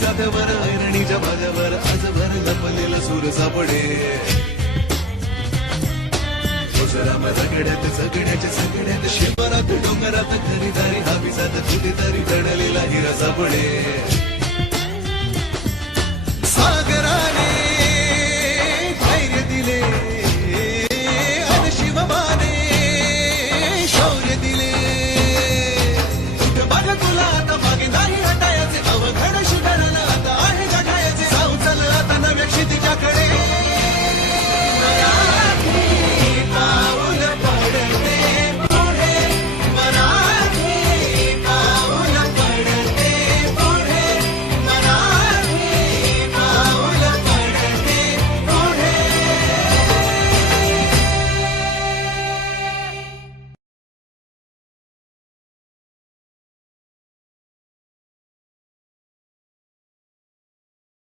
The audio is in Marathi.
जात्यावर ऐरणीच्या भाज्यावर आजभर लपलेला सूर सापडे ओसराम रगड्यात जगण्याच्या सगड्यात शिवरात डोंगरात खरीदारी हाबिजात कुठेतरी दडलेला हिरा सापडे सागर